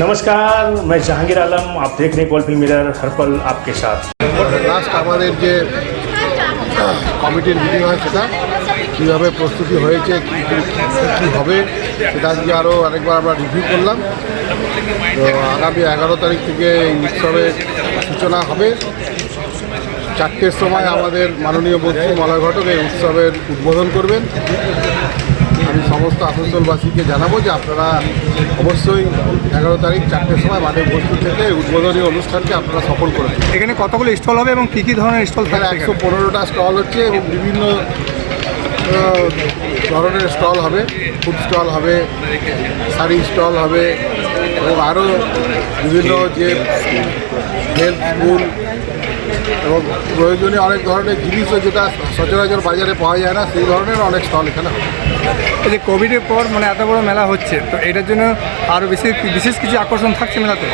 नमस्कार, मैं जहांगीर आलम। आप देख रहे हैं गोल्ड फिल्म मिरर, हर पल आपके साथ। লাস্ট আমাদের যে কমিটির মিটিং হয় সেটা কীভাবে প্রস্তুতি হয়েছে কী হবে সেটা আজকে আরও আরেকবার আমরা রিভিউ করলাম। তো আগামী 11 তারিখ থেকে এই উৎসবের সূচনা হবে। 4টের সময় আমাদের মাননীয় মন্ত্রী মলয় ঘটক এই উৎসবের উদ্বোধন করবেন। আমি সমস্ত আসানসোলবাসীকে জানাবো যে আপনারা অবশ্যই 11 তারিখ 4টের সময় মাঠে উপস্থিত থেকে উদ্বোধনী অনুষ্ঠানকে আপনারা সফল করবেন। এখানে কতগুলো স্টল হবে এবং কী কী ধরনের স্টল থাকবে? 115টা স্টল হচ্ছে এবং বিভিন্ন ধরনের স্টল হবে। ফুড স্টল হবে, শাড়ি স্টল হবে এবং আরও বিভিন্ন যে হেলথ স্কুল এবং প্রয়োজনীয় অনেক ধরনের জিনিসও যেটা সচরাচর বাজারে পাওয়া যায় না সেই ধরনের অনেক স্টল এখানে হবে। এই যে কোভিডের পর এত বড় মেলা হচ্ছে, তো এটার জন্য আরও বিশেষ কিছু আকর্ষণ থাকছে মেলাতে?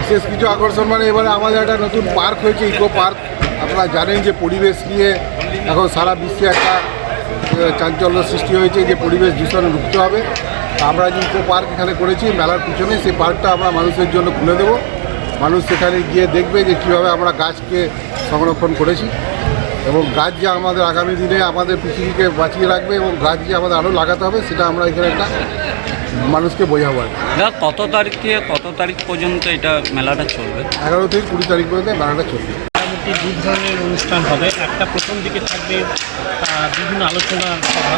বিশেষ কিছু আকর্ষণ এবারে আমাদের একটা নতুন পার্ক হয়েছে, ইকো পার্ক। আপনারা জানেন যে পরিবেশ নিয়ে এখন সারা বিশ্বে একটা চাঞ্চল্য সৃষ্টি হয়েছে যে পরিবেশ দূষণ রুখতে হবে। আমরা যে ইকো পার্ক এখানে করেছি মেলার পিছনে, সেই পার্কটা আমরা মানুষের জন্য খুলে দেবো। মানুষ সেখানে গিয়ে দেখবে যে কীভাবে আমরা গাছকে সংরক্ষণ করেছি এবং গাছ যে আমাদের আগামী দিনে আমাদের পৃথিবীকে বাঁচিয়ে রাখবে এবং গাছ যে আমাদের আরও লাগাতে হবে সেটা আমরা এখানে একটা মানুষকে বোঝাবো। কত তারিখ থেকে কত তারিখ পর্যন্ত এটা মেলাটা চলবে? 11 থেকে 20 তারিখ পর্যন্ত মেলাটা চলবে। মোটামুটি দু ধরনের অনুষ্ঠান হবে। একটা প্রথম দিকে থাকবে বিভিন্ন আলোচনা সভা,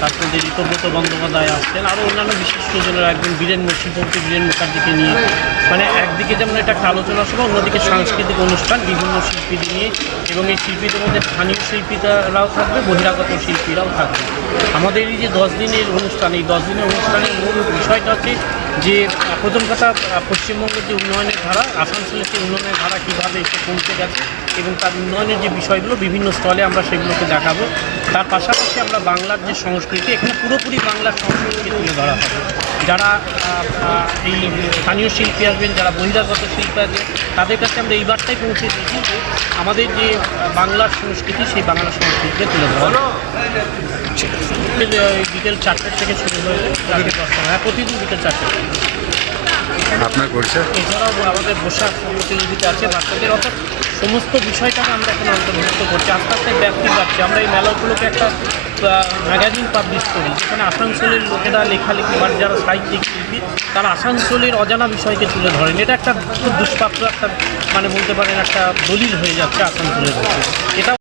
তার মধ্যে ঋতব্রত বন্দ্যোপাধ্যায় আসছেন, আরও অন্যান্য বিশিষ্টজনেরা, একজন বীরেন শিল্পপতি বীরেন মুখার্জিকে নিয়ে। একদিকে যেমন এটা একটা আলোচনা সভা, অন্যদিকে সাংস্কৃতিক অনুষ্ঠান বিভিন্ন শিল্পীদের নিয়ে, এবং এই শিল্পীদের মধ্যে স্থানীয় শিল্পীরাও থাকবে, বহিরাগত শিল্পীরাও থাকবে। আমাদের এই যে 10 দিনের অনুষ্ঠান, এই 10 দিনের অনুষ্ঠানের মূল বিষয়টা হচ্ছে যে প্রথম কথা পশ্চিমবঙ্গের যে উন্নয়নের ধারা, আসানসোলের যে উন্নয়নের ধারা কীভাবে এসে পৌঁছে গেছে এবং তার উন্নয়নের যে বিষয়গুলো বিভিন্ন স্থলে আমরা সেগুলোকে দেখাবো। তার পাশাপাশি আমরা বাংলার যে সংস্কৃতি, এখানে পুরোপুরি বাংলার সংস্কৃতিকে তুলে ধরা হবে। যারা এই স্থানীয় শিল্পী আসবেন, যারা বহিরাগত শিল্পী আসবেন, তাদের কাছে আমরা এই বার্তাই পৌঁছে দিয়েছি যে আমাদের যে বাংলার সংস্কৃতি, সেই বাংলা সংস্কৃতিকে তুলে ধরা। বিকেল 4টে থেকে শুরু হয়ে রাতে 10টা, প্রতিদিন বিকেল 4টে। আপনার করছে এছাড়াও আমাদের পোশাক প্রতিযোগিতা আছে বাচ্চাদের, অর্থাৎ সমস্ত বিষয়টাকে আমরা এখন অন্তর্ভুক্ত করছি। আস্তে আস্তে ব্যাপ্তি পাচ্ছি। আমরা এই মেলা উপলক্ষে একটা ম্যাগাজিন পাবলিশ করি, যেখানে আসানসোলের লোকেরা লেখালেখি বা যারা সাহিত্যিক শিল্পী তারা আসানসোলের অজানা বিষয়কে তুলে ধরেন। এটা একটা খুব দুষ্প্রাপ্য একটা বলতে পারেন একটা দলিল হয়ে যাচ্ছে আসানসোলের। এটা